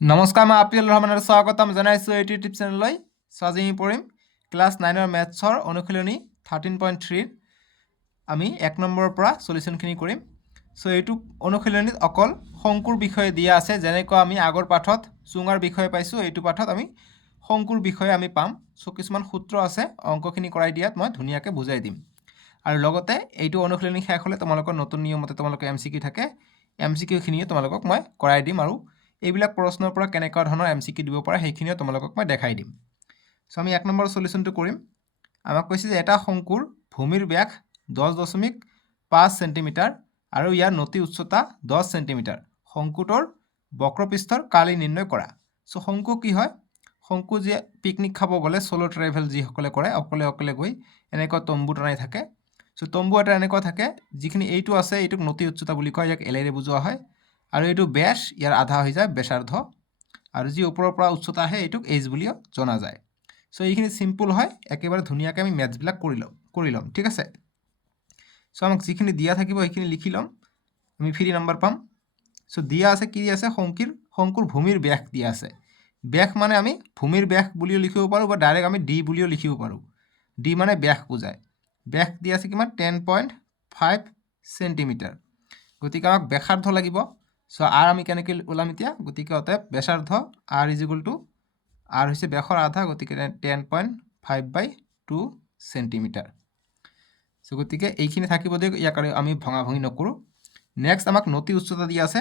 নমস্কাৰ, মই আপিল ৰহমানৰ স্বাগতম জনাইছোঁ এইটো ইউটিউব চেনেললৈ। আজি আমি পঢ়িম ক্লাছ 9ৰ মেথছৰ অনুশীলনী 13.3 আমি 1 নম্বৰৰ পৰা সলিউশনখিনি কৰিম। এইটো অনুশীলনীত অকল শংকুৰ বিষয়ে দিয়া আছে, যেনেকৈ আমি আগৰ পাঠত চুঙাৰ বিষয়ে পাইছোঁ, এইটো পাঠত আমি শংকুৰ বিষয়ে আমি পাম। কিছুমান সূত্ৰ আছে, অংকখিনি কৰাই দিয়াত মই ধুনীয়াকৈ বুজাই দিম। আৰু লগতে এইটো অনুশীলনী শেষ হ'লে তোমালোকৰ নতুন নিয়মতে তোমালোকৰ MCQ থাকে, MCQখিনিও তোমালোকক মই কৰাই দিম আৰু এইবিলাক প্ৰশ্নৰ পৰা কেনেকুৱা ধৰণৰ MCQ দিব পাৰে সেইখিনিও তোমালোকক মই দেখাই দিম। আমি 1 নম্বৰ সলিউশনটো কৰিম। আমাক কৈছে যে এটা শংকুৰ ভূমিৰ ব্যাস 10.5 সেন্টিমিটাৰ আৰু ইয়াৰ নতি উচ্চতা 10 সেন্টিমিটাৰ। শংকুটোৰ বক্ৰপৃষ্ঠৰ কালি নিৰ্ণয় কৰা। শংকু কি হয়? শংকু যে পিকনিক খাব গ'লে সোলো ট্ৰেভেল যিসকলে কৰে, অকলে অকলে গৈ এনেকুৱা তম্বু টনাই থাকে। তম্বু এটা এনেকুৱা থাকে, যিখিনি এইটো আছে এইটোক নতি উচ্চতা বুলি কয়, ইয়াক এলেৰে বুজোৱা হয়। আৰু এইটো ব্যাস ইয়াৰ আধা হৈ যায় ব্যাসাৰ্ধ, আৰু যি ওপৰৰ পৰা উচ্চতা আহে এইটোক এইচ বুলিও জনা যায়। এইখিনি চিম্পল হয়, একেবাৰে ধুনীয়াকৈ আমি মেথছবিলাক কৰি ল'ম, ঠিক আছে। আমাক যিখিনি দিয়া থাকিব সেইখিনি লিখি ল'ম, আমি ফ্ৰী নম্বৰ পাম। দিয়া আছে, কি আছে? শংকুৰ ভূমিৰ ব্যাস দিয়া আছে। ব্যাস মানে আমি ভূমিৰ ব্যাস বুলিও লিখিব পাৰোঁ, বা ডাইৰেক্ট আমি ডি বুলিও লিখিব পাৰোঁ। ডি মানে ব্যাস বুজায়। ব্যাস দিয়া আছে কিমান? 10.5 সেন্টিমিটাৰ। গতিকে আমাক ব্যাসাৰ্ধ লাগিব। আৰ আমি কেনেকৈ ওলাম এতিয়া? গতিকে অতএব ব্যাসাৰ্ধ R is equal to, R হৈছে ব্যাসৰ আধা, গতিকে 10.5/2 সেন্টিমিটাৰ। গতিকে এইখিনি থাকিব দিয়ক, ইয়াক আমি ভঙা ভঙি নকৰোঁ। নেক্সট আমাক নতি উচ্চতা দিয়া আছে।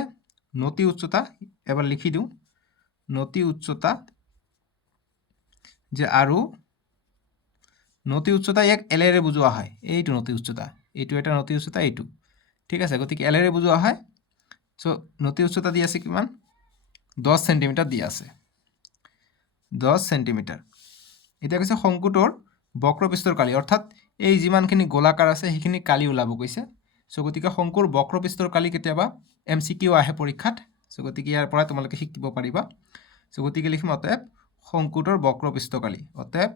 নতি উচ্চতা এবাৰ লিখি দিওঁ। নতি উচ্চতা যে, আৰু নতি উচ্চতা ইয়াক এলেৰে বুজোৱা হয়। এইটো নতি উচ্চতা, এইটো এটা নতি উচ্চতা, এইটো, ঠিক আছে। গতিকে এলেৰে বুজোৱা হয়। নতি উচ্চতা দি আছে কিমান? 10 সেন্টিমিটাৰ দিয়া আছে, 10 সেন্টিমিটাৰ। এতিয়া কৈছে শংকুটোৰ বক্ৰপৃষ্ঠৰ কালি, অৰ্থাৎ এই যিমানখিনি গোলাকাৰ আছে সেইখিনি কালি ওলাব কৈছে। গতিকে শংকুৰ বক্ৰপৃষ্ঠৰ কালি কেতিয়াবা MCQ আহে পৰীক্ষাত। গতিকে ইয়াৰ পৰা তোমালোকে শিকিব পাৰিবা। গতিকে লিখিম অতএব শংকুটোৰ বক্ৰপৃষ্ঠ কালি। অতএব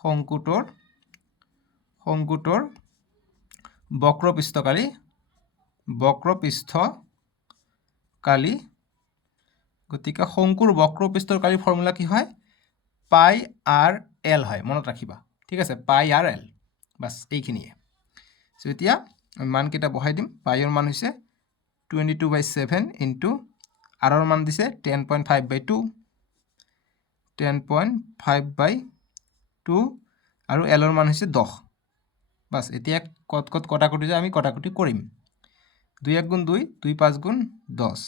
শংকুটোৰ বক্ৰপৃষ্ঠ কালি। গতিকে শংকুৰ বক্ৰপৃষ্ঠৰ কালি ফৰ্মুলা কি হয়? পাই আৰ এল হয়, মনত ৰাখিবা, ঠিক আছে। পাই আৰ এল, বাছ এইখিনিয়ে। এতিয়া আমি মানকেইটা বহাই দিম। পাইৰ মান হৈছে 22/7 ইনটু আৰৰ মান দিছে 10.5/2, 10.5/2, আৰু এলৰ মান হৈছে 10। বাছ এতিয়া ক'ত কটাকটি যায় আমি কটাকটি কৰিম। 2 × 1 = 2, 2 × 5 = 10,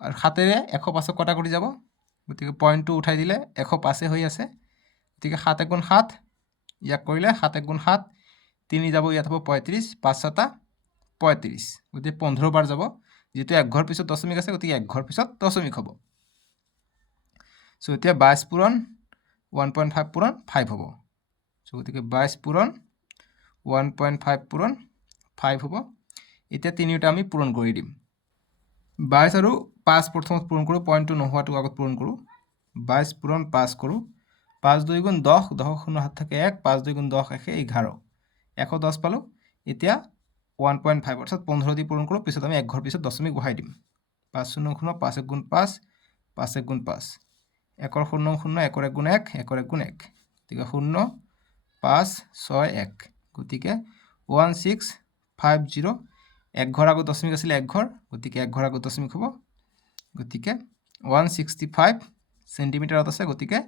আৰু 7ৰে 105 কটাকটি যাব। গতিকে পইণ্টটো উঠাই দিলে 105 হৈ আছে। গতিকে 7 × 7, ইয়াক কৰিলে 7 × 7, 3 যাব, ইয়াত হ'ব 35, 5 × 7 = 35। গতিকে 15 বাৰ যাব, যিহেতু এক ঘৰ পিছত দশমিক আছে, গতিকে এক ঘৰ পিছত দশমিক হ'ব। এতিয়া 22 পূৰণ 1.5 পূৰণ 5 হ'ব। গতিকে 22 পূৰণ 1.5 পূৰণ 5 হ'ব। এতিয়া তিনিওটা আমি পূৰণ কৰি দিম। 22 আৰু 5 প্ৰথমত পূৰণ কৰোঁ, পইণ্টটো নোহোৱাটো আগত পূৰণ কৰোঁ। 22 পূৰণ 5 কৰোঁ। 5 × 2 = 10, 10 শূন্য হাত থাকে 1, 5 2 × 10 = 11, 110 পালোঁ। এতিয়া 1.5 অৰ্থাৎ 15 দি পূৰণ কৰোঁ, পিছত আমি এক ঘৰ পিছত দশমিক বহাই দিম। 5 0 0, 5 1 × 5, 5 1 × 5, 1 0 0, 1 1 × 1, 1 1 × 1, গতিকে 0 5 6 1, গতিকে 1650। এক ঘৰ আগত দশমিক আছিলে এক ঘৰ, গতিকে এক ঘৰ আগত দশমিক হ'ব। গতিকে 165 সেন্টিমিটাৰত আছে, গতিকে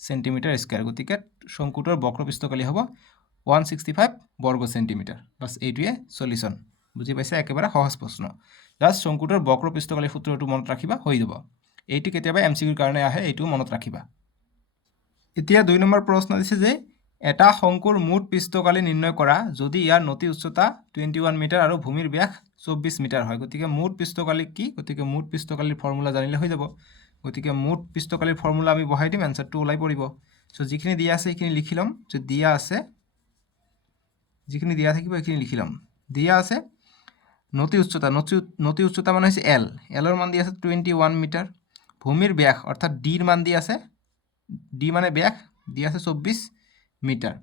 সেন্টিমিটাৰ স্কুৱাৰ। গতিকে শংকুটোৰ বক্ৰপৃষ্ঠকালি হ'ব 165 বৰ্গ সেন্টিমিটাৰ। বাছ এইটোৱে সলিউশন। বুজি পাইছে? একেবাৰে সহজ প্ৰশ্ন। জাষ্ট শংকুটোৰ বক্ৰপৃষ্ঠকালি সূত্ৰটো মনত ৰাখিবা, হৈ যাব। এইটো কেতিয়াবা MCQৰ কাৰণে আহে, এইটো মনত ৰাখিবা। এতিয়া 2 নম্বৰ প্ৰশ্ন দিছে যে এটা শংকুৰ মুঠ পৃষ্ঠকালি নিৰ্ণয় কৰা যদি ইয়াৰ নতি উচ্চতা 21 মিটাৰ আৰু ভূমিৰ ব্যাস 24 মিটাৰ হয়। গতিকে মুঠ পৃষ্ঠকালি কি? গতিকে মুঠ পৃষ্ঠকালিৰ ফৰ্মুলা জানিলে হৈ যাব। গতিকে মুঠ পৃষ্ঠকালিৰ ফৰ্মুলা আমি বহাই দিম, এনচাৰটো ওলাই পৰিব। যিখিনি দিয়া আছে সেইখিনি লিখি ল'ম। দিয়া আছে, যিখিনি দিয়া থাকিব সেইখিনি লিখি ল'ম। দিয়া আছে নতি উচ্চতা, নতি উচ্চতা মানে হৈছে এল, এলৰ মান দিয়া আছে 21 মিটাৰ। ভূমিৰ ব্যাস অৰ্থাৎ ডিৰ মান দিয়া আছে, ডি মানে ব্যাস, দিয়া আছে 24 মিটাৰ।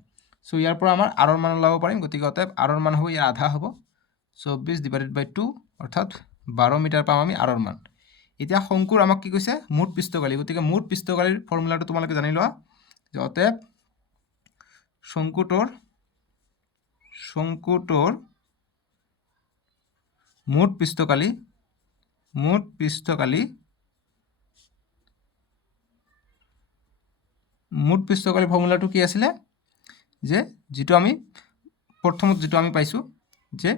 ইয়াৰ পৰা আমাৰ আৰৰ মান ওলাব পাৰিম। গতিকে অতএব আৰৰ মান হ'ব, ইয়াৰ আধা হ'ব 24 / 2, অৰ্থাৎ 12 মিটাৰ পাম আমি আৰৰ মান। এতিয়া শংকুৰ আমাক কি কৈছে মুঠ পৃষ্ঠকালি গতিকে মুঠ পৃষ্ঠকালিৰ ফৰ্মুলাটো তোমালোকে জানি লোৱা যে অতএব শংকুটোৰ মুঠ পৃষ্ঠকালি ফৰ্মুলাটো কি আছিলে যে যেটো আমি প্ৰথমত যেটো আমি পাইছো যে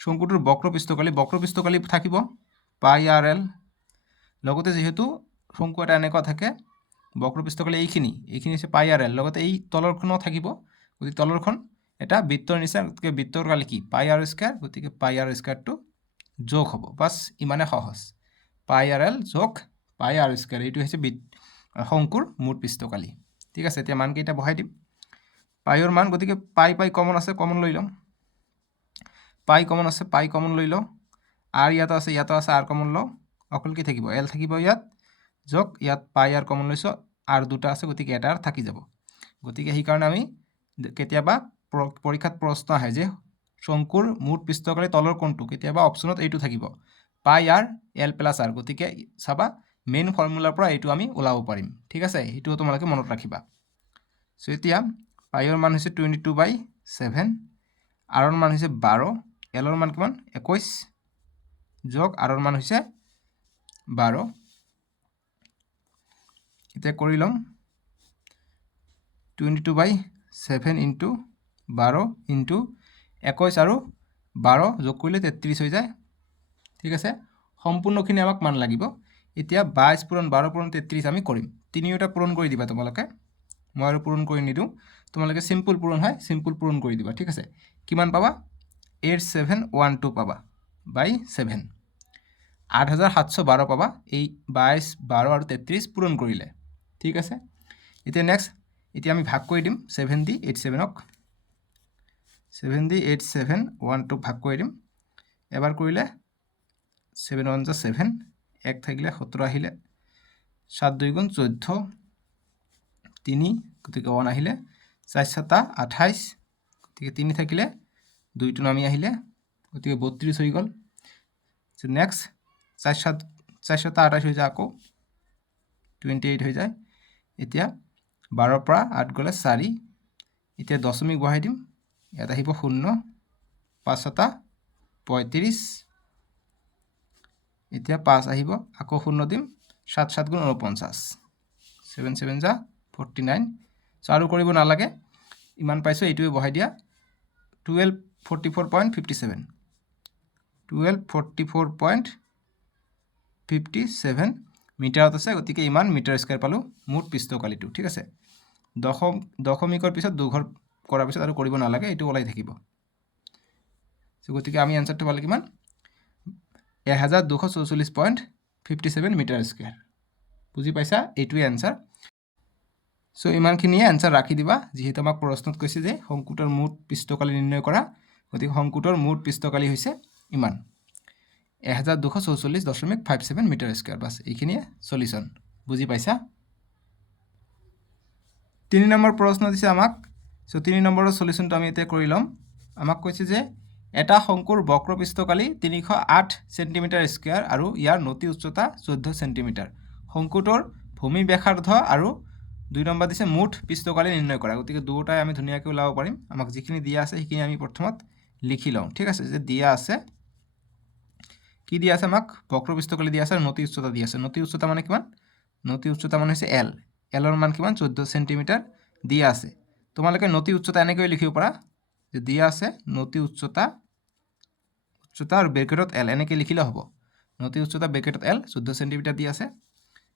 শংকুটোৰ বক্ৰ পৃষ্ঠকালি থাকিব পাই আৰ এল লগতে যেহেতু শংকু এটা এনেকুৱা থাকে বক্ৰ পৃষ্ঠকালি এইখিনি হৈছে পাই আৰ এল লগতে এই তলৰখনো থাকিব গতিকে তলৰখন এটা বৃত্তৰ নিচিনা গতিকে বৃত্তৰ কালি কি পাই আৰ স্কয়াৰ গতিকে পাই আৰ স্কয়াৰটো যোগ হ'ব বাস ইমানে সহজ পাই আৰ এল যোগ পাই আৰ স্কয়াৰ এইটো হৈছে শংকুৰ মুঠ পৃষ্ঠকালি ঠিক আছে এতিয়া মানকেইটা বহাই দিম পাইৰ মান গতিকে পাই কমন আছে কমন লৈ লম পাই কমন লৈ লওঁ আৰ ইয়াতো আছে আৰ কমন লওঁ অকল কি থাকিব এল থাকিব ইয়াত যোগ ইয়াত পাই আৰ কমন লৈছো আর দুটা আছে গতিকে এটা আর থাকি যাব গতিকে সেই কারণে আমি কেতিয়াবা পরীক্ষাত প্রশ্ন আহে যে শঙ্কুর মুঠ পৃষ্ঠকালি তলৰ কোনটো কেতিয়াবা অপশনত এইটো থাকিব পাই আৰ এল প্লাস আৰ গতিকে চাবা মেইন ফৰ্মুলাৰ পৰা এইটো আমি ওলাব পাৰিম ঠিক আছে এইটো তোমালোকে মনত ৰাখিবা সো এতিয়া পাইৰ মান হৈছে 22/7 আৰৰ মান হৈছে 12 এলৰ মান কিমান 21 যোগ আৰৰ মান হৈছে 12 এতিয়া কৰি লম 22/7 ইনটু 12 ইনটু 21 আৰু 12 যোগ কৰিলে 33 হৈ যায় ঠিক আছে সম্পূৰ্ণখিনি আমাক মান লাগিব এতিয়া 22 পূৰণ 12 পূৰণ 33 আমি কৰিম তিনিওটা পূৰণ কৰি দিবা তোমালোকে মই আৰু পূৰণ কৰি নিদিওঁ তোমালোকে সিম্পল পূৰণ হয় সিম্পল পূৰণ কৰি দিবা ঠিক আছে কিমান পাবা 8712 পাবা বাই 7 8712 পাবা এই 22 12 আৰু 33 পূৰণ কৰিলে ঠিক আছে এতিয়া নেক্সট এতিয়া আমি ভাগ কৰি দিম 7 দি 87ক 7 দি 8712 ভাগ কৰি দিম এবাৰ কৰিলে 7 1 যা 7 এক থাকিলে 17 আহিলে 7 2 গুণ 14 3 গতিকে 1 আহিলে 4 7 28 গতিকে 3 থাকিলে 2 টো নামি আহিলে গতিকে 32 হৈ গল নেক্সট 4 7 28 হৈ যায় আকৌ 28 হৈ যায় এতিয়া 12 পৰা 8 গলে 4 এতিয়া দশমিক বহাই দিম ইয়াত আহিব 0 5 7 35 এতিয়া 5 আহিব আকৌ 0 দিম 7 7 গুণ 49 7 7 যা 49 সো আৰু কৰিব নালাগে ইমান পাইছো এইটোৱে বহাই দিয়া 1244.57 1244.57 মিটাৰত আছে গতিকে ইমান মিটাৰ স্কয়াৰ পালো মুঠ পৃষ্ঠকালিটো ঠিক আছে দশমিকৰ পিছত দুঘৰ কৰাৰ পিছত আৰু কৰিব নালাগে এইটো ওলাই থাকিব সো গতিকে আমি আনসাৰটো পালে কিমান 1244.57 মিটাৰ স্কয়াৰ বুজি পাইছা এইটোৱে আনসাৰ সো ইমানখিনিয়ে আনসাৰ ৰাখি দিবা যেহেতু আমাক প্ৰশ্নত কৈছে যে শংকুটোৰ মুঠ পৃষ্ঠকালি নিৰ্ণয় কৰা গতিকে শংকুটোৰ মুঠ পৃষ্ঠকালি হৈছে ইমান 1244.57 মিটাৰ স্কয়াৰ বাস এইখিনিয়ে সলিউশন বুজি পাইছা 3 নম্বৰ প্ৰশ্ন দিছে আমাক সো 3 নম্বৰৰ সলিউশনটো আমি এতিয়া কৰি লম আমাক কৈছে যে এটা শংকুৰ বক্ৰ পৃষ্ঠকালি 308 সেন্টিমিটাৰ স্কয়াৰ আৰু ইয়াৰ নতি উচ্চতা 14 সেন্টিমিটাৰ শংকুটোৰ ভূমি ব্যাসাৰ্ধ আৰু 2 নম্বৰ দিছে মুঠ পৃষ্ঠকালি নিৰ্ণয় কৰা গতিকে দুটাই আমি ধুনিয়াকৈ ওলাব পাৰিম আমাক যিখিনি দিয়া আছে সেইখিনি আমি প্ৰথমত লিখি লওঁ ঠিক আছে যে দিয়া আছে কি দিয়া আছে আমাক বক্ৰ পৃষ্ঠকালি দিয়া আছে নতি উচ্চতা দিয়া আছে নতি উচ্চতা মানে কিমান নতি উচ্চতা মানে হৈছে এল এলৰ মান কিমান 14 সেন্টিমিটাৰ দিয়া আছে তোমালোকে নতি উচ্চতা এনেকৈ লিখিব পাৰা যে দিয়া আছে নতি উচ্চতা আৰু ব্ৰেকেটত এল এনেকৈ লিখিলে হ'ব নতি উচ্চতা ব্ৰেকেটত এল 14 সেন্টিমিটাৰ দিয়া আছে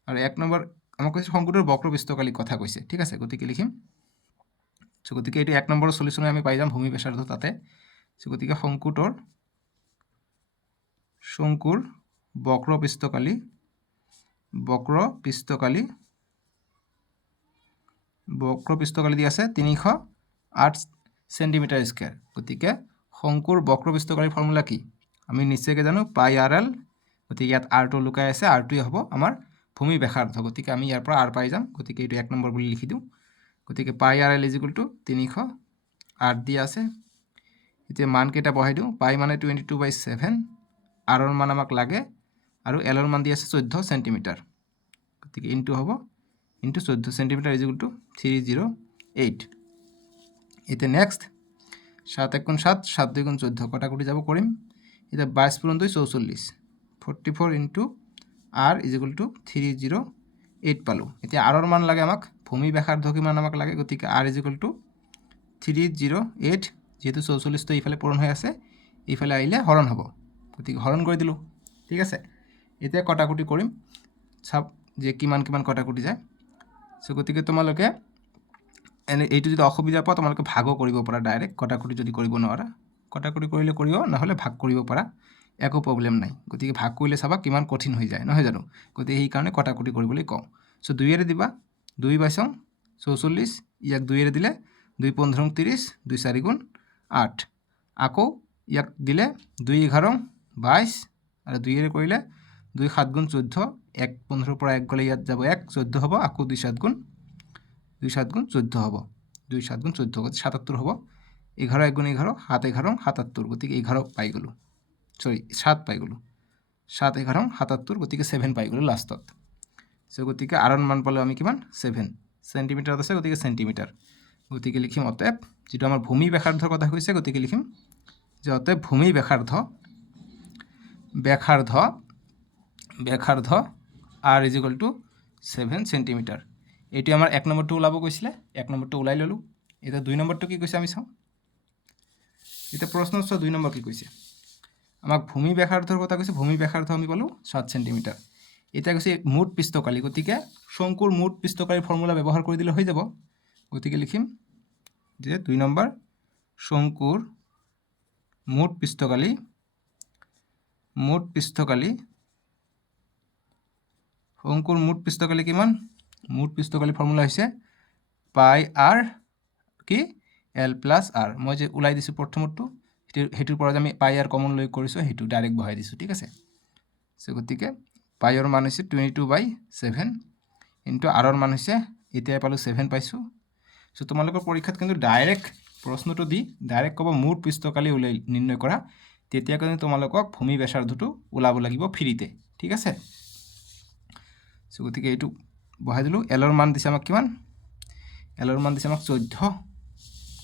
আৰু এক নম্বৰ আমাক কৈছে শংকুটোৰ বক্ৰ পৃষ্ঠকালি কথা কৈছে ঠিক আছে গতিকে লিখিম সো গতিকে এইটো এক নম্বৰৰ সলিউশন আমি পাই যাম ভূমি ব্যাসাৰ্ধ তাতে সো গতিকে শংকুৰ বক্ৰ পৃষ্ঠকালি দি আছে 308 সেন্টিমিটাৰ স্কয়াৰ গতিকে শংকুৰ বক্ৰ পৃষ্ঠকালিৰ ফৰ্মুলা কি আমি নিশ্চয়কৈ জানো পাই আৰ এল গতিকে ইয়াত আৰ টো লুকাই আছে আৰ টোই হ'ব আমাৰ ভূমি ব্যাসাৰ্ধ গতিকে আমি ইয়াৰ পৰা আৰ পাই যাম গতিকে এইটো এক নম্বৰ বুলি লিখি দিওঁ গতিকে পাই আৰ এল = 308 দিয়া আছে এতিয়া মান কেইটা বহাই দিওঁ পাই মানে 22/7 আৰৰ মান আমাক লাগে আৰু এলৰ মান দি আছে 14 সেন্টিমিটাৰ গতিকে ইনটু হ'ব into 14 centimetre is equal to 308 এতিয়া নেক্সট 7 1 গুণ 7 7 2 গুণ 14 কটাকুটি যাব কৰিম এটা 22 পূৰণ 2 44 44 into r is equal to 308 পালো এতিয়া r ৰ মান লাগে আমাক ভূমি ব্যাসাৰ্ধ কিমান আমাক লাগে গতিকে r ইজ ইকুয়াল টু 308 যেহেতু 44 তো এইফালে পূৰণ হৈ আছে এইফালে আহিলে হৰণ হ'ব গতিকে হৰণ কৰি দিলো ঠিক আছে এতিয়া কটাকুটি কৰিম চাপ যে কিমান কিমান কটাকুটি যায় সো গতিকে তোমালোকে এনে এইটো যদি অসুবিধা পাও তোমালোকে ভাগো কৰিব পাৰা ডাইৰেক্ট কটাকুটি যদি কৰিব নোৱাৰা কটাকুটি কৰিলে কৰিও নহলে ভাগ কৰিব পাৰা একো প্ৰবলেম নাই গতিকে ভাগ কৰিলে চাবা কিমান কঠিন হৈ যায় নহয় জানো গতিকে এই কাৰণে কটাকুটি কৰিবলৈ কওঁ সো 2 এৰে দিবা 2 বাইছং 44 ইয়াক 2 এৰে দিলে 2 15 30 2 4 গুণ 8 আকৌ ইয়াক দিলে 2 11 22 আৰু 2 এৰে কৰিলে 2 7 গুণ 14 1 15 পৰা 1 গলে ইয়াত যাব 1 14 হ'ব আকৌ 2 7 গুণ 14 হ'ব 2 7 গুণ 14 77 হ'ব 11 1 গুণ 11 7 11 77 গতিকে 11 পাই গলো সরি 7 পাই গলো 7 11 77 গতিকে 7 পাই গলো লাষ্টত সো গতিকে আরন মান পালে আমি কিমান 7 সেন্টিমিটার আছে গতিকে সেন্টিমিটার গতিকে লিখিম অতএব যেটো আমাৰ ভূমি ব্যাসাৰ্ধৰ কথা কৈছে গতিকে লিখিম যে অতএব ভূমি ব্যাসাৰ্ধ r is equal to 7 centimetre এটি আমাৰ 1 নম্বৰটো ওলাব কৈছিলে 1 নম্বৰটো ওলাই ললো এটা 2 নম্বৰটো কি কৈছে আমি চাও এটা প্ৰশ্ন 2 নম্বৰ কি কৈছে আমাক ভূমি ব্যাসাৰ্ধৰ কথা কৈছে ভূমি ব্যাসাৰ্ধ আমি পালো 7 সেন্টিমিটাৰ এটা কৈছে মুঠ পৃষ্ঠকালি গতিকে শঙ্কুৰ মুঠ পৃষ্ঠকালিৰ ফৰ্মুলা ব্যৱহাৰ কৰি দিলে হৈ যাব গতিকে লিখিম যে 2 নম্বৰ শঙ্কুৰ মুঠ পৃষ্ঠকালি শঙ্কুৰ মুঠ পৃষ্ঠকালি কিমান মুঠ পৃষ্ঠকালি ফৰ্মুলা হৈছে পাই r কি l প্লাস r মই যে উলাই দিছো প্ৰথমটো হেতুৰ পৰা আমি পাই r কমন লৈ কৰিছো হেতু ডাইৰেক্ট বহাই দিছো ঠিক আছে সো গতিকে পাই ৰ মান হৈছে 22/7 ইনটু r ৰ মান হৈছে এতিয়া পালো 7 পাইছো সো তোমালোকৰ পৰীক্ষাত কিন্তু ডাইৰেক্ট প্ৰশ্নটো দি ডাইৰেক্ট কব মুঠ পৃষ্ঠকালি উলাই নিৰ্ণয় কৰা তেতিয়া কিন্তু তোমালোকক ভূমি ব্যাসাৰ্ধটো উলাব লাগিব ফ্ৰীতে ঠিক আছে সো গতিকে এইটো বহাই দিলো l ৰ মান দিছে আমাক কিমান l ৰ মান দিছে আমাক 14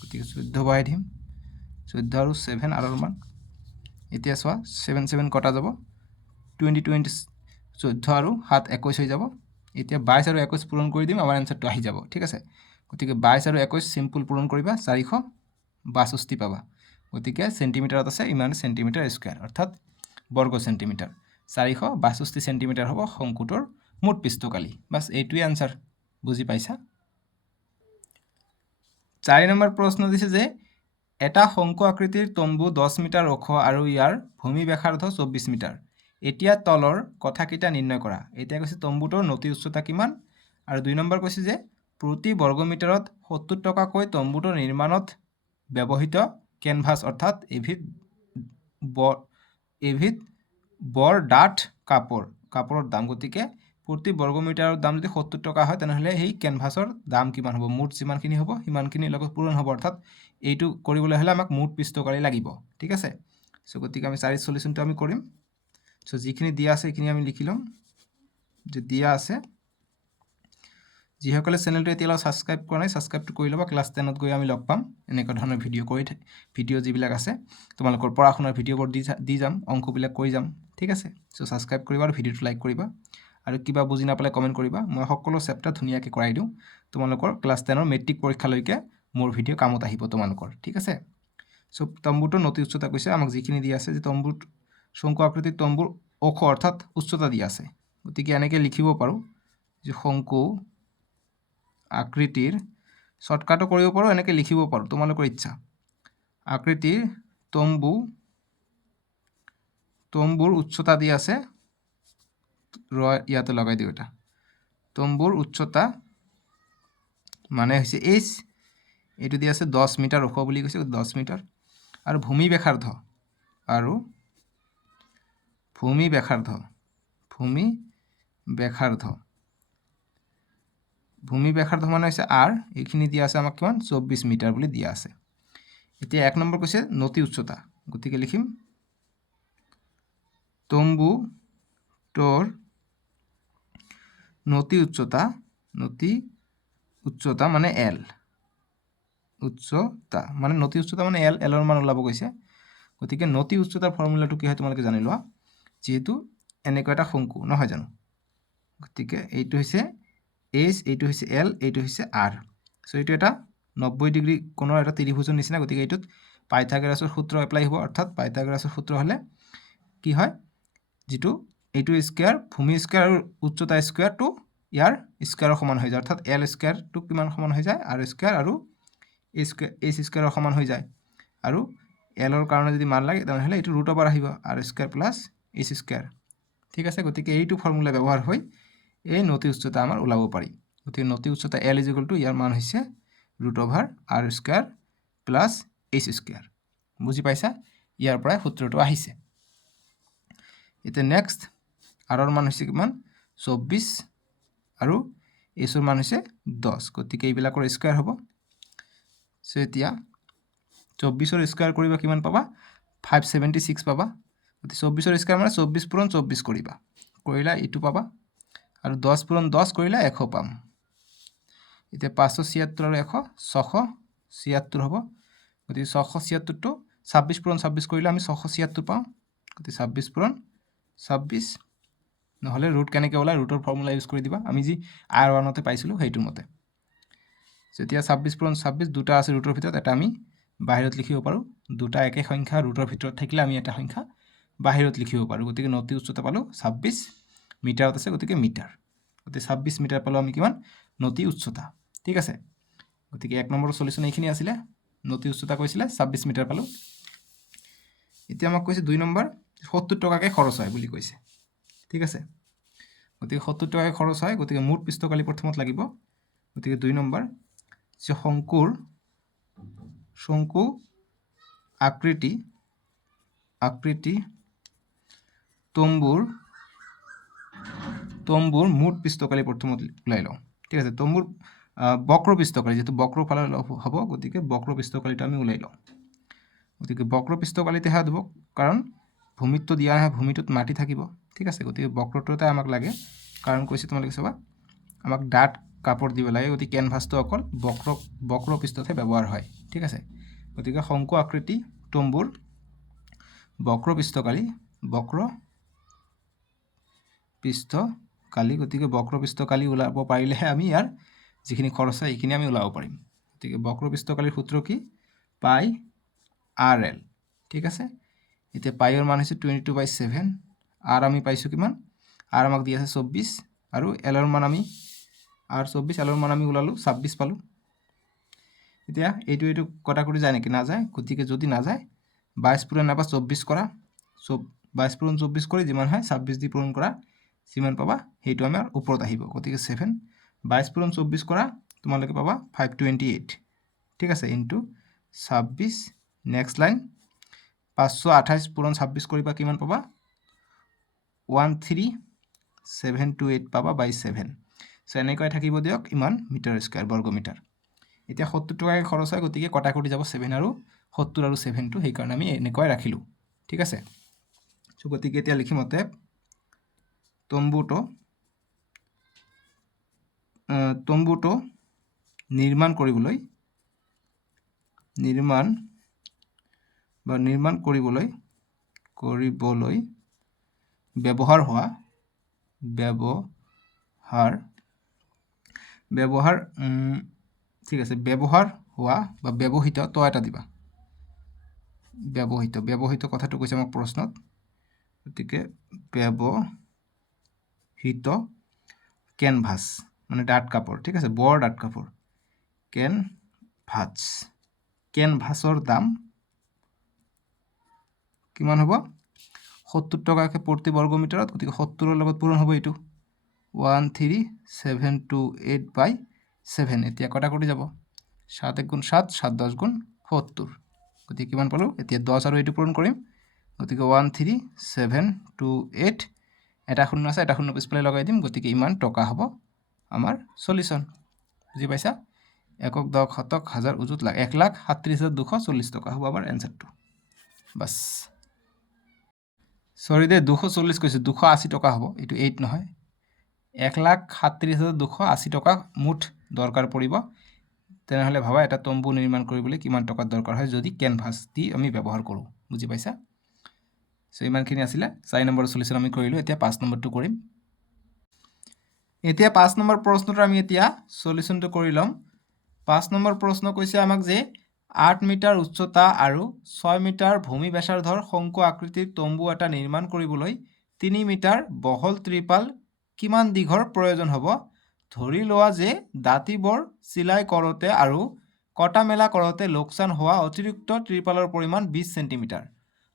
গতিকে 14 বহাই দিম 14 আৰু 7 r ৰ মান এতিয়া চোৱা 7 7 কটা যাব 20 20 14 আৰু 7 21 হৈ যাব এতিয়া 22 আৰু 21 পূৰণ কৰি দিম আমাৰ আনসাৰটো আহি যাব ঠিক আছে গতিকে 22 আৰু 21 সিম্পল পূৰণ কৰিবা 462 পাবা গতিকে সেন্টিমিটাৰত আছে ইমান সেন্টিমিটাৰ স্কয়াৰ অৰ্থাৎ বৰ্গ সেন্টিমিটাৰ 462 সেন্টিমিটাৰ হ'ব শঙ্কুটোৰ মুঠ পৃষ্ঠকালি বাস এইটোই আনসাৰ বুজি পাইছা 4 নম্বৰ প্ৰশ্ন দিছে যে এটা শঙ্কু আকৃতিৰ তম্বু 10 মিটাৰ ওখ আৰু ইয়াৰ ভূমি ব্যাসাৰ্ধ 24 মিটাৰ এতিয়া তলৰ কথা কিটা নিৰ্ণয় কৰা এতিয়া কৈছে তম্বুটোৰ নতি উচ্চতা কিমান আৰু 2 নম্বৰ কৈছে যে প্ৰতি বৰ্গ মিটাৰত 70 টকাকৈ তম্বুটোৰ নিৰ্মাণত ব্যৱহৃত ক্যানভাস অৰ্থাৎ এভিত বৰ ডাঠ কাপড়ৰ দাম গতিকে প্ৰতি বৰ্গ মিটাৰৰ দাম যদি 70 টকা হয় তেনেহলে এই ক্যানভাসৰ দাম কিমান হ'ব মুঠ যিমানখিনি হ'ব সিমানখিনি লগত পূৰণ হ'ব অৰ্থাৎ এইটো কৰিবলৈ হলে আমাক মুঠ পৃষ্ঠকালি লাগিব ঠিক আছে সো গতিকে আমি 4 সলিউশনটো আমি কৰিম সো যিখিনি দিয়া আছে এইখিনি আমি লিখি লম যে দিয়া আছে যিসকলে চেনেলটো এতিয়ালৈ সাবস্ক্ৰাইব কৰা নাই সাবস্ক্ৰাইবটো কৰি লবা ক্লাস 10 ত গৈ আমি লগ পাম এনেকা ধৰণৰ ভিডিও যিবিলাক আছে তোমালোকৰ পঢ়াশুনাৰ ভিডিওবোৰ দি যাম অংকবিলাক কৈ যাম ঠিক আছে সো সাবস্ক্ৰাইব কৰিবা আৰু ভিডিওটো লাইক কৰিবা আৰু কিবা বুজি নাপালে কমেন্ট কৰিবা মই সকলো চেপ্টাৰ ধুনিয়াকৈ কৰাই দিও তোমালোকৰ ক্লাস 10 ৰ মেট্ৰিক পৰীক্ষালৈকে মোৰ ভিডিও কামত আহিব তোমালোকৰ ঠিক আছে সো তম্বুটোৰ নতি উচ্চতা কৈছে আমাক যিখিনি দিয়া আছে যে তম্বুত শঙ্কু আকৃতিৰ তম্বুৰ ওখ অৰ্থাৎ উচ্চতা দিয়া আছে গতিকে এনেকৈ লিখিব পাৰো যে শঙ্কু আকৃতিৰ শৰ্টকাটও কৰিব পাৰো এনেকৈ লিখিব পাৰো তোমালোকৰ ইচ্ছা আকৃতিৰ তম্বুৰ উচ্চতা দিয়া আছে ইয়াতে লগাই দিও এটা তম্বুৰ উচ্চতা মানে হৈছে h এটো দিয়া আছে 10 মিটাৰ ওখ বুলি কৈছে 10 মিটাৰ আৰু ভূমি ব্যাসাৰ্ধ মানে হৈছে r এইখিনি দিয়া আছে আমাক কিমান 24 মিটাৰ বুলি দিয়া আছে এতিয়া 1 নম্বৰ কৈছে নতি উচ্চতা গতিকে লিখিম তম্বু তোৰ নতি উচ্চতা মানে এল, উচ্চতা মানে নতি উচ্চতা মানে এল, এলৰ মান ওলাব গৈছে। গতিকে নতি উচ্চতাৰ ফৰ্মুলাটো কি হয় তোমালোকে জানি লোৱা, যিহেতু এনেকুৱা এটা শংকু নহয় জানো, গতিকে এইটো হৈছে এইচ, এইটো হৈছে এল, এইটো হৈছে আৰ। চ' এইটো এটা 90 ডিগ্ৰী কোণৰ এটা ত্ৰিভুজৰ নিচিনা। গতিকে এইটোত পাইথাগোৰাছৰ সূত্ৰ এপ্লাই হ'ব, অৰ্থাৎ পাইথাগোৰাছৰ সূত্ৰ হ'লে কি হয়, যিটো এইটো স্কোৱাৰ ভূমি স্কোৱাৰ আৰু উচ্চতা স্কোৱাৰটো ইয়াৰ স্কোৱাৰৰ সমান হৈ যায়, অৰ্থাৎ এল স্কোৱাৰটো কিমান সমান হৈ যায়, আৰ স্কোৱাৰ আৰু এইচ স্কোৱাৰৰ সমান হৈ যায়। আৰু এলৰ কাৰণে যদি মান লাগে তেনেহ'লে এইটো ৰুট অভাৰ আহিব, R square plus H square. ঠিক আছে, গতিকে এইটো ফৰ্মুলা ব্যৱহাৰ হৈ এই নতি উচ্চতা আমাৰ ওলাব পাৰি। গতিকে নতি উচ্চতা এল ইজ ইকুৱেল টু ইয়াৰ মান হৈছে root over R square plus H square. বুজি পাইছা, ইয়াৰ পৰাই সূত্ৰটো আহিছে। এতিয়া নেক্সট আৰৰ মান হৈছে কিমান, 24 আৰু এইচৰ মান হৈছে 10, গতিকে এইবিলাকৰ স্কোৱাৰ হ'ব। চ' এতিয়া 24ৰ স্কোৱাৰ কৰিবা কিমান পাবা, 576 পাবা। গতিকে 24ৰ স্কোৱাৰ মানে 24 পূৰণ 24 কৰিবা, কৰিলা এইটো পাবা, আৰু 10 পূৰণ 10 কৰিলে 100 পাম। এতিয়া 576 আৰু 100 676 হ'ব। গতিকে 676টো 26 পূৰণ 26 কৰিলে আমি 676 পাওঁ। গতিকে 26 পূৰণ 26, নহ'লে ৰুট কেনেকৈ ওলায়, ৰুটৰ ফৰ্মুলা ইউজ কৰি দিবা, আমি যি R1তে পাইছিলোঁ সেইটোৰ মতে। যেতিয়া 26 পূৰণ 26 দুটা আছে ৰুটৰ ভিতৰত, এটা আমি বাহিৰত লিখিব পাৰোঁ। দুটা একে সংখ্যা ৰুটৰ ভিতৰত থাকিলে আমি এটা সংখ্যা বাহিৰত লিখিব পাৰোঁ। গতিকে নতি উচ্চতা পালোঁ 26 মিটাৰত আছে, গতিকে মিটাৰ। গতিকে 26 মিটাৰ পালোঁ আমি কিমান, নতি উচ্চতা। ঠিক আছে, গতিকে 1 নম্বৰৰ চলিউশ্যন এইখিনি আছিলে, নতি উচ্চতা কৈছিলে 26 মিটাৰ পালোঁ। এতিয়া আমাক কৈছে 2 নম্বৰ 70 টকাকৈ খৰচ হয় বুলি কৈছে। ঠিক আছে, গতিকে 70 টকাকৈ খৰচ হয়, গতিকে মুঠ পৃষ্ঠকালি প্ৰথমত লাগিব। গতিকে 2 নম্বৰ যে শংকু আকৃতি তম্বুৰ মুঠ পৃষ্ঠকালি প্ৰথমত ওলাই লওঁ। ঠিক আছে, তম্বুৰ বক্ৰ পৃষ্ঠকালি, যিহেতু বক্ৰ ফালে হ'ব, গতিকে বক্ৰ পৃষ্ঠকালিটো আমি ওলাই লওঁ। গতিকে বক্ৰ পৃষ্ঠকালিতেহে দিব, কাৰণ ভূমিতটো দিয়া নহয়, ভূমিটোত মাটি থাকিব। ঠিক আছে, গতিকে বক্ৰটোতে আমাক লাগে, কাৰণ কৈছে তোমালোকে চাবা আমাক ডাঠ কাপোৰ দিব লাগে, গতিকে কেনভাছটো অকল বক্ৰ পৃষ্ঠতহে ব্যৱহাৰ হয়। ঠিক আছে, গতিকে শংকু আকৃতি তম্বুৰ বক্ৰ পৃষ্ঠকালি, গতিকে বক্ৰ পৃষ্ঠকালি ওলাব পাৰিলেহে আমি ইয়াৰ যিখিনি খৰচ হয় এইখিনি আমি ওলাব পাৰিম। গতিকে বক্ৰ পৃষ্ঠকালিৰ সূত্ৰ কি, পাই আৰ এল। ঠিক আছে, এতিয়া পাইৰ মান হৈছে 22/7, আৰ আমি পাইছোঁ কিমান, আৰ আমাক দি আছে 24, আৰু এলৰ মান আমি এলৰ মান আমি ওলালোঁ 26 পালোঁ। এতিয়া এইটো কটাকটি যায় নেকি, নাযায়। গতিকে যদি নাযায় 22 পূৰণ 24 কৰা, 22 পূৰণ 24 কৰি যিমান হয় 26 দি পূৰণ কৰা, যিমান পাবা সেইটো আমাৰ ওপৰত আহিব। গতিকে 7 22 পূৰণ 24 কৰা তোমালোকে পাবা 528। ঠিক আছে, ইনটু 26, নেক্সট লাইন 528 পূৰণ 26 কৰিবা কিমান পাবা, 13728 পাবা বাই 7। চ' এনেকৈ থাকিব দিয়ক ইমান মিটাৰ স্কোৱাৰ, বৰ্গ মিটাৰ। এতিয়া 70 টকাকৈ খৰচ হয়, গতিকে কটাকটি যাব 7 আৰু 70 আৰু 7টো, সেইকাৰণে আমি এনেকুৱাই ৰাখিলোঁ। ঠিক আছে, চ' গতিকে এতিয়া লিখিম অতএব তম্বুটো নিৰ্মাণ কৰিবলৈ ব্যৱহাৰ হোৱা বা ব্যৱহৃত ত এটা দিবা, ব্যৱহৃত কথাটো কৈছে আমাক প্ৰশ্নত। গতিকে ব্যৱহৃত কেনভাছ মানে ডাঠ কাপোৰ। ঠিক আছে, বৰ ডাঠ কাপোৰ, কেনভাছৰ দাম কিমান হ'ব, 70 টকাকৈ প্ৰতি বৰ্গ মিটাৰত। গতিকে 70ৰ লগত পূৰণ হ'ব এইটো, 13728/7। এতিয়া কটাকটি যাব, 7 × 1 = 7, 7 × 10 = 70। গতিকে কিমান পালোঁ, এতিয়া 10 আৰু এইটো পূৰণ কৰিম। গতিকে 13728, এটা শূন্য আছে, এটা শূন্য পিছফালে লগাই দিম, গতিকে ইমান টকা হ'ব আমাৰ চলিউশ্যন। বুজি পাইছা, একক, দশক, শতক, হাজাৰ, অযুত, লাখ, 1,37,240 টকা হ'ব আমাৰ এনচাৰটো। বাছ। সৰি দে 240 কৈছোঁ 280 টকা হ'ব এইটো 8 নহয় 1,37,280 টকা মুঠ দৰকাৰ পৰিব তেনেহ'লে ভাবা এটা তম্বু নিৰ্মাণ কৰিবলৈ কিমান টকাৰ দৰকাৰ হয় যদি কেনভাছ দি আমি ব্যৱহাৰ কৰোঁ বুজি পাইছা সো ইমানখিনি আছিলে 4 নম্বৰ সলিউশন আমি কৰিলোঁ এতিয়া 5 নম্বৰটো কৰিম এতিয়া 5 নম্বৰ প্ৰশ্নটো আমি এতিয়া সলিউশনটো কৰি লম 5 নম্বৰ প্ৰশ্ন কৈছে আমাক যে 8 মিটাৰ উচ্চতা আৰু 6 মিটাৰ ভূমি ব্যাসাৰ্ধৰ শংকু আকৃতিৰ তম্বু এটা নিৰ্মাণ কৰিবলৈ 3 মিটাৰ বহল ত্ৰিপাল কিমান দীঘৰ প্ৰয়োজন হ'ব ধৰি লোৱা যে দাঁতিবোৰ চিলাই কৰোঁতে আৰু কটা মেলা কৰোঁতে লোকচান হোৱা অতিৰিক্ত ত্ৰিপালৰ পৰিমাণ 20 সেন্টিমিটাৰ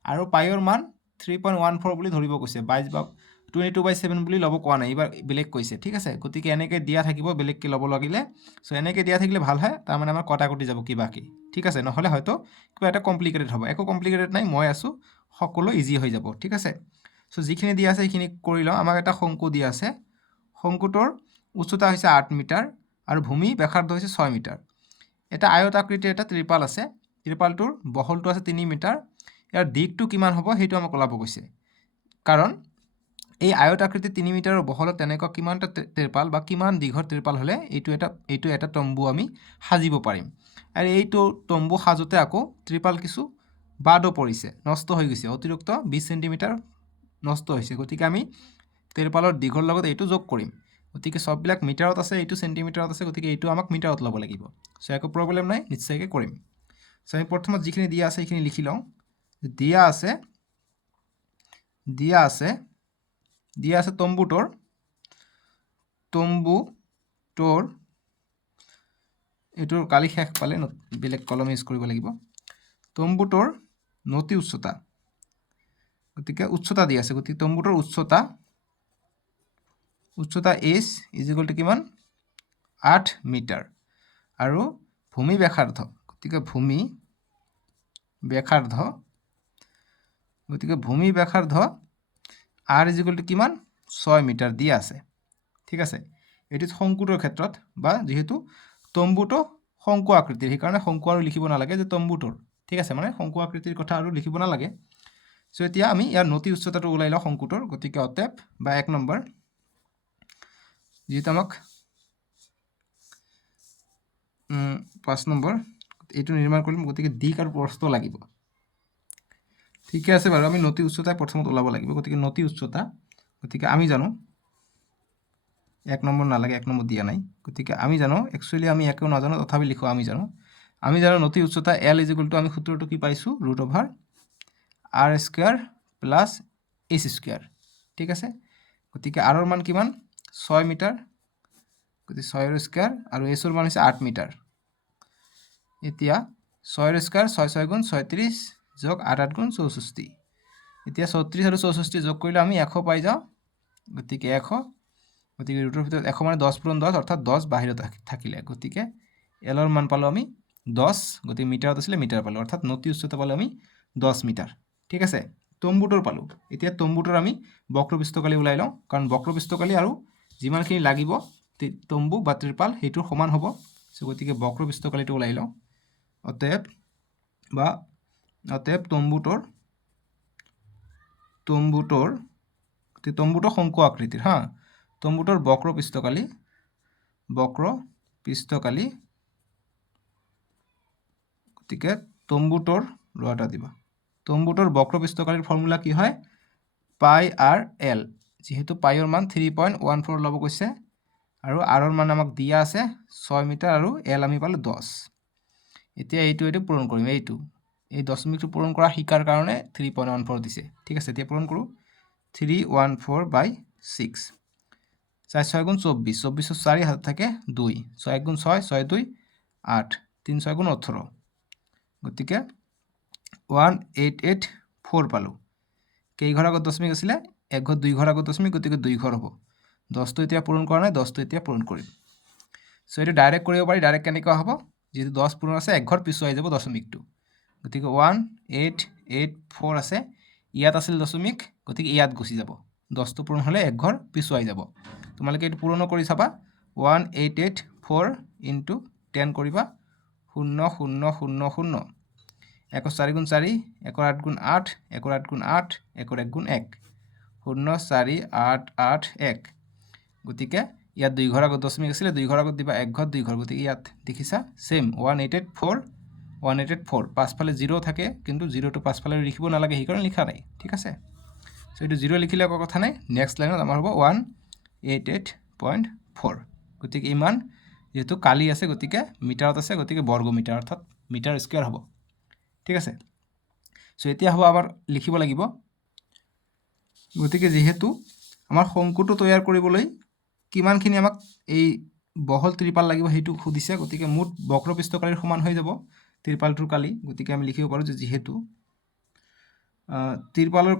আৰু পাইৰ মান 3.14 বুলি ধৰিব কৈছে 22/7 বুলি ল'ব কোৱা নাই এবাৰ বেলেগ কৈছে ঠিক আছে গতিকে এনেকৈ দিয়া থাকিব বেলেগকৈ ল'ব লাগিলে সো এনেকৈ দিয়া থাকিলে ভাল হয় তাৰমানে আমাৰ কটাকটি যাব কিবাকি ঠিক আছে নহ'লে হয়তো কিবা এটা কমপ্লিকেটেড হ'ব একো কমপ্লিকেটেড নাই মই আছোঁ সকলো ইজি হৈ যাব ঠিক আছে সো যিখিনি দিয়া আছে সেইখিনি কৰি লওঁ আমাক এটা শংকু দিয়া আছে শংকুটোৰ উচ্চতা হৈছে 8 মিটাৰ আৰু ভূমি ব্যাসাৰ্ধ হৈছে 6 মিটাৰ এটা আয়ত আকৃতিৰ এটা ত্ৰিপাল আছে ত্ৰিপালটোৰ বহলটো আছে 3 মিটাৰ ইয়াৰ দিকটো কিমান হ'ব সেইটো আমাক ওলাব কৈছে কাৰণ এই আয়ত আকৃতি 3 মিটাৰৰ বহলত তেনেকুৱা কিমানটা ত্ৰিপাল বা কিমান দীঘল ত্ৰিপাল হ'লে এইটো এটা তম্বু আমি সাজিব পাৰিম আৰু এইটো তম্বু সাজোতে আকৌ ত্ৰিপাল কিছু বাদো পৰিছে নষ্ট হৈ গৈছে অতিৰিক্ত 20 সেন্টিমিটাৰ নষ্ট হৈছে গতিকে আমি ত্ৰিপালৰ দীঘৰ লগত এইটো যোগ কৰিম গতিকে সববিলাক মিটাৰত আছে এইটো সেন্টিমিটাৰত আছে গতিকে এইটো আমাক মিটাৰত ল'ব লাগিব সো একো প্ৰব্লেম নাই নিশ্চয়কৈ কৰিম সো আমি প্ৰথমত যিখিনি দিয়া আছে সেইখিনি লিখি লওঁ দিয়া আছে তম্বুটোৰ এইটোৰ কালি শেষ পালে বেলেগ কলম ইউজ কৰিব লাগিব তম্বুটোৰ নতি উচ্চতা গতিকে উচ্চতা দিয়া আছে গতিকে তম্বুটোৰ উচ্চতা h = কিমান 8 মিটাৰ আৰু ভূমি ব্যাসাৰ্ধ গতিকে ভূমি ব্যাসাৰ্ধ r = কিমান 6 মিটাৰ দিয়া আছে ঠিক আছে এটি শংকুটোৰ ক্ষেত্ৰত বা যেহেতু তম্বুটো শংকু আকৃতিৰ সেইকাৰণে শংকু আৰু লিখিব নালাগে যে তম্বুটোৰ ঠিক আছে মানে শংকু আকৃতিৰ কথা আৰু লিখিব নালাগে সো এতিয়া আমি ইয়াৰ নতি উচ্চতাটো ওলাই লওঁ শংকুটোৰ গতিকে অতএব বা 1 নম্বৰ যেহেতু আমাক 5 নম্বৰ এইটো নিৰ্মাণ কৰিম গতিকে দিক আৰু প্ৰস্থ লাগিব ঠিকে আছে বাৰু আমি নতি উচ্চতা প্ৰথমত ওলাব লাগিব গতিকে নতি উচ্চতা গতিকে আমি জানো 1 নম্বৰ নালাগে 1 নম্বৰ দিয়া নাই গতিকে আমি জানো একচুয়ালি আমি একো নাজানো তথাপি লিখো আমি জানো নতি উচ্চতা l = আমি সূত্ৰটো কি পাইছো √r² + h² ঠিক আছে গতিকে r ৰ মান কিমান 6 মিটাৰ গতিকে 6² আৰু h ৰ মান হৈছে 8 মিটাৰ এতিয়া 6² 6 6 গুণ 36 যোগ 8 8 গুণ 64 এতিয়া 34 আৰু 64 যোগ কৰিলে আমি 100 পাই যাওঁ গতিকে 100 গতিকে ৰুটৰ ভিতৰত 100 মানে 10 পূৰণ 10 অৰ্থাৎ 10 বাহিৰত থাকিলে গতিকে l ৰ মান পালো আমি 10 গতিকে মিটাৰত আছিলে মিটাৰ পালো অৰ্থাৎ নতি উচ্চতা পালো আমি 10 মিটাৰ ঠিক আছে তম্বুটোৰ পালো এতিয়া তম্বুটোৰ আমি বক্ৰপৃষ্ঠকালি ওলাই লওঁ কাৰণ বক্ৰপৃষ্ঠকালি আৰু যিমানখিনি লাগিব তম্বু বা ত্ৰিপাল হেতুৰ সমান হ'ব সো গতিকে বক্ৰপৃষ্ঠকালিটো ওলাই লওঁ অতএব তম্বুটো শংকু আকৃতিৰ হা তম্বুটোৰ বক্ৰপৃষ্ঠকালি গতিকে তম্বুটোৰ লোৱাটা দিবা তম্বুটোৰ বক্ৰপৃষ্ঠকালিৰ ফৰ্মুলা কি হয় πr/l যেহেতু পাইৰ মান 3.14 ল'ব কৈছে আৰু r ৰ মান আমাক দিয়া আছে 6 মিটাৰ আৰু l আমি পালো 10 এতিয়া এইটো পূৰণ কৰিম এই দশমিকটো পূৰণ কৰা শিকাৰ কাৰণে 3.14 দিছে ঠিক আছে এতিয়া পূৰণ কৰো 314/6 4 6 গুণ 24 24 4 হাত থাকে 2 6 1 গুণ 6 6 2 8 3 6 গুণ 18 গতিকে 1884 পালো কেই ঘৰ আগত দশমিক আছিলে এক ঘৰ দুই ঘৰ আগত দশমিক গতিকে দুই ঘৰ হ'ব 10 টো এতিয়া পূৰণ কৰা নাই 10 টো এতিয়া পূৰণ কৰিম সো এটা ডাইৰেক্ট কৰিব পাৰি ডাইৰেক্ট কেনেকৈ হ'ব যেহেতু 10 পূৰণ আছে এক ঘৰ পিছুৱাই যাব দশমিকটো গতিকে 1884 আছে ইয়াত আছিল দশমিক গতিকে ইয়াত গুচি যাব 10 টো পূৰণ হ'লে এক ঘৰ পিছুৱাই যাব তোমালোকে এইটো পূৰণ কৰি চাবা 1884 * 10 কৰিবা 0 0 0 0 1 4 গুণ 4 1 8 গুণ 8 1 8 গুণ 8 1 1 গুণ 1 0 4 8 8 1 গতিকে ইয়াত 2 ঘৰ আগত দশমিক আছিল 2 ঘৰ আগত দিবা 1 ঘৰ 2 ঘৰ গতিকে ইয়াত দেখিছা সেম 1884 পাঁচফালে 0 থাকে কিন্তু 0 টো পাঁচফালে লিখিব নালাগে সেইকাৰণে লিখা নাই ঠিক আছে সো এটো 0 লিখিলে একো কথা নাই নেক্সট লাইনত আমাৰ হ'ব 188.4 গতিকে ইমান যেহেতু কালি আছে গতিকে মিটাৰত আছে গতিকে বৰ্গ মিটাৰ অৰ্থাৎ মিটাৰ স্কয়াৰ হ'ব ঠিক আছে সো এতিয়া হ'ব আবাৰ লিখিব লাগিব গতিকে যেহেতু আমাৰ শঙ্কুটো তৈয়াৰ কৰিবলৈ কিমানখিনি আমাক এই বহল ত্ৰিপাল লাগিব হেতু খুদিছে গতিকে মুঠ বক্ৰপৃষ্ঠকালীৰ সমান হৈ যাব ত্ৰিপালটোৰ কালি গতিকে আমি লিখিব পাৰো যে যেহেতু ত্ৰিপালৰ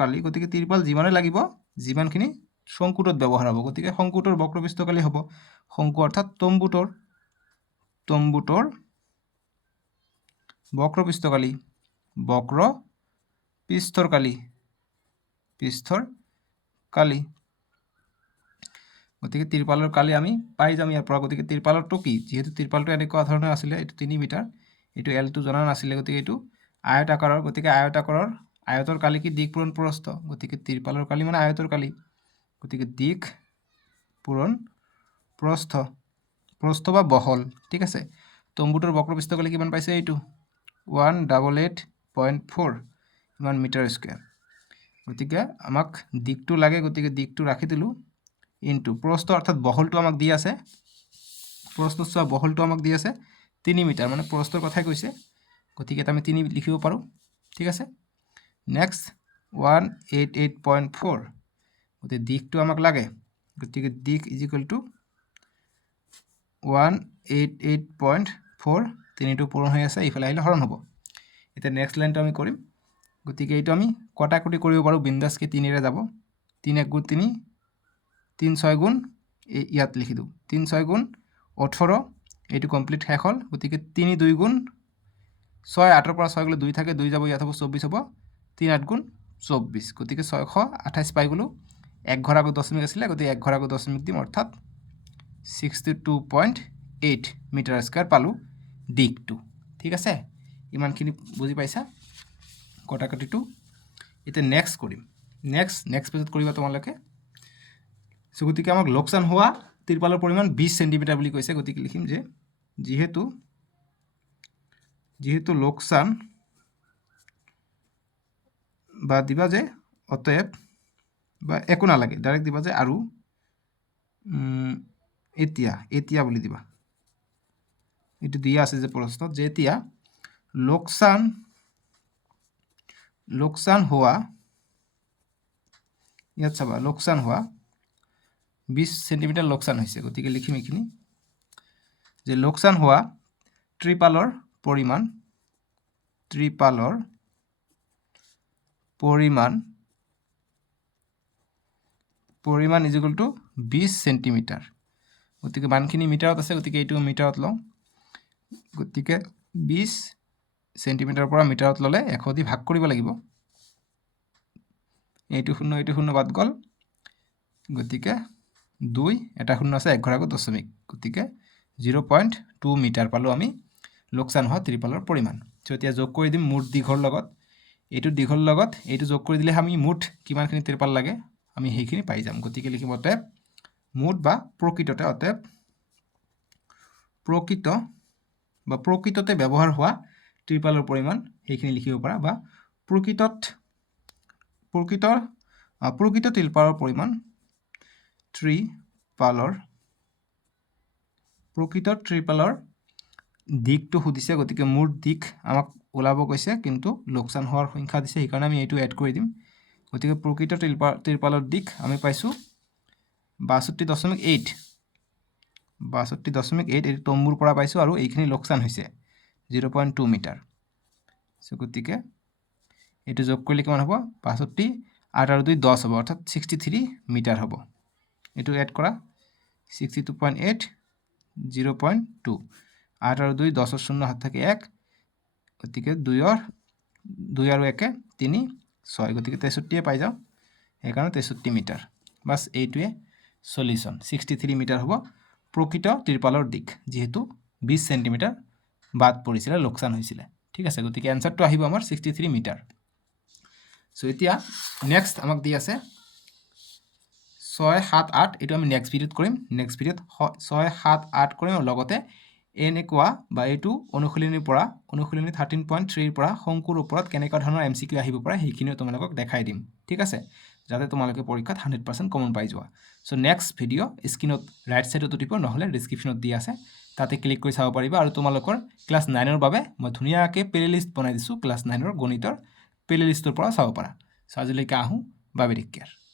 কালি গতিকে ত্ৰিপাল যিমানে লাগিব যিমানখিনি শঙ্কুটোত ব্যৱহাৰ হ'ব গতিকে শঙ্কুটোৰ বক্ৰপৃষ্ঠকালি হ'ব শঙ্কু অৰ্থাৎ তম্বুটোৰ বক্ৰপৃষ্ঠকালি পৃষ্ঠৰ কালি গতিকে ত্ৰিপালৰ কালি আমি পাই যাম ইয়াৰ পৰা গতিকে ত্ৰিপালৰটো কি যেহেতু ত্ৰিপালটো এনেকুৱা ধৰণৰ আছিল এটো 3 মিটাৰ এটো L টো জনা নাছিল গতিকে এটো আয়ত আকাৰৰ গতিকে আয়তৰ কালি কি দিক পূৰণ প্ৰস্থ গতিকে ত্ৰিপালৰ কালি মানে আয়তৰ কালি গতিকে দিক পূৰণ প্ৰস্থ বা বহল ঠিক আছে তম্বুটোৰ বক্ৰপৃষ্ঠকালি কিমান পাইছে এইটো 188.4 ইমান মিটাৰ স্কয়াৰ গতিকে আমাক দিকটো লাগে গতিকে দিকটো ৰাখি দিলো ইনটু প্ৰস্থ অৰ্থাৎ বহলটো আমাক দি আছে প্ৰস্থ বহলটো আমাক দি আছে 3 মিটাৰ মানে প্ৰস্থৰ কথাই কৈছে গতিকে এটা আমি 3 লিখিব পাৰো ঠিক আছে নেক্সট 188.4 গতিকে দিকটো আমাক লাগে গতিকে দিক ইজ ইকুয়াল টু 188.4 তিনিটো পূৰণ হৈ আছে ইফালে আহিলে হৰণ হ'ব এটা নেক্সট লাইনটো আমি কৰিম গতিকে এইটো আমি কটাকটি কৰিব পাৰো বিন্দাসকে 3 ৰে যাব 3 1 গুণ 3 3 6 গুণ ইয়াত লিখি দিও 3 6 গুণ 18 এইটো কমপ্লিট শেষ হল গতিকে 3 2 গুণ 6 8 ৰ পৰা 6 গলে 2 থাকে 2 যাব ইয়াত হ'ব 24 হ'ব 3 8 গুণ 24 গতিকে 628 পাই গলো এক ঘৰ আগত দশমিক আছিল গতিকে এক ঘৰ আগত দশমিক দিম অৰ্থাৎ 62.8 মিটাৰ স্কয়াৰ পালো দিকটো ঠিক আছে ইমানখিনি বুজি পাইছা কটাকটিটো এটা নেক্সট কৰিম নেক্সট পেজত কৰিবা তোমালোকে সো গতিকে আমাক লোকসান হোৱা ত্ৰিপালৰ পৰিমাণ 20 সেন্টিমিটাৰ বুলি কৈছে গতিকে লিখিম যে যেহেতু লোকসান বা দিবা যে অতএব বা একো নালাগে ডাইরেক্ট দিবা যে আৰু এতিয়া বুলি দিবা এটো দিয়া আছে যে প্ৰশ্নত যে এতিয়া লোকসান হোৱা ইয়াত চাবা লোকসান হোৱা 20 সেন্টিমিটাৰ লোকসান হৈছে গতিকে লিখিম এখিনি যে লোকসান হোৱা ত্ৰিপালৰ পৰিমাণ ইজ ইকুয়াল টু 20 সেন্টিমিটাৰ গতিকে মানখিনি মিটাৰত আছে গতিকে এইটো মিটাৰত লওঁ গতিকে 20 সেন্টিমিটাৰৰ পৰা মিটাৰত ললে 100 দি ভাগ কৰিব লাগিব এইটো শূন্য বাদ গল গতিকে 2 এটা শূন্য আছে এক ঘৰ আগত দশমিক গতিকে 0.2 মিটাৰ পালো আমি লোকসান হোৱা ত্ৰিপালৰ পৰিমাণ সো এতিয়া যোগ কৰি দিম মুঠ দীঘৰ লগত এইটো যোগ কৰি দিলে আমি মুঠ কিমানখিনি ত্ৰিপাল লাগে আমি সেইখিনি পাই যাম গতিকে লিখিম অতএব মুঠ বা প্ৰকৃততে ব্যৱহাৰ হোৱা ত্ৰিপালৰ পৰিমাণ সেইখিনি লিখিব পাৰা বা প্ৰকৃত ত্ৰিপালৰ পৰিমাণ প্ৰকৃত ত্ৰিপালৰ দিকটো সুধিছে গতিকে মুঠ দিক আমাক ওলাব কৈছে কিন্তু লোকসান হোৱাৰ সংখ্যা দিছে সেইকাৰণে আমি এইটো এড কৰি দিম গতিকে প্ৰকৃত ত্ৰিপালৰ দিক আমি পাইছো 62.8 এই তম্বুৰ পৰা পাইছো আৰু এইখিনি লোকসান হৈছে 0.2 মিটাৰ সো গতিকে এইটো যোগ কৰিলে কিমান হ'ব 65 8 আৰু 2 10 হ'ব অৰ্থাৎ 63 মিটাৰ হ'ব এইটো এড কৰা 62.8 0.2 8 আৰু 2 10 শূন্য হাত থাকে 1 গতিকে 2 আৰু 1 3 6 গতিকে 63 পাই যাও সেইকাৰণে 63 মিটাৰ বাস এইটোৱে সলিউশন 63 মিটাৰ হ'ব প্ৰকৃত তিৰপালৰ দিশ যিহেতু 20 সেন্টিমিটাৰ বাদ পৰিছিলে লোকচান হৈছিলে ঠিক আছে গতিকে এনসাৰটো আহিব আমাৰ 63 মিটাৰ সো এতিয়া নেক্সট আমাক দি আছে 6 7 8 এটো আমি নেক্সট ভিডিওত কৰিম নেক্সট ভিডিওত 6 7 8 কৰিম লগতে এনেকুৱা বা এটো অনুশীলনীৰ পৰা অনুশীলনী 13.3 ৰ পৰা শংকুৰ ওপৰত কেনেকা ধৰণৰ এমসিকিউ আহিব পাৰে সেইখিনিও তোমালোকক দেখাই দিম ঠিক আছে যাতে তোমালোকে পৰীক্ষাত 100% কমন পাই যোৱা সো নেক্সট ভিডিও স্ক্ৰিনত ৰাইট সাইডত টিপ নহলে ডেসক্ৰিপচনত দি আছে তাতে ক্লিক কৰি চাব পাৰিবা আৰু তোমালোকৰ ক্লাস 9 ৰ বাবে মই ধুনিয়াকে প্লেলিষ্ট বনাই দিছো ক্লাস 9 ৰ গণিতৰ প্লেলিষ্টৰ পৰা চাব পাৰা সো আজিলৈকে আহো বাবে টেক কেয়াৰ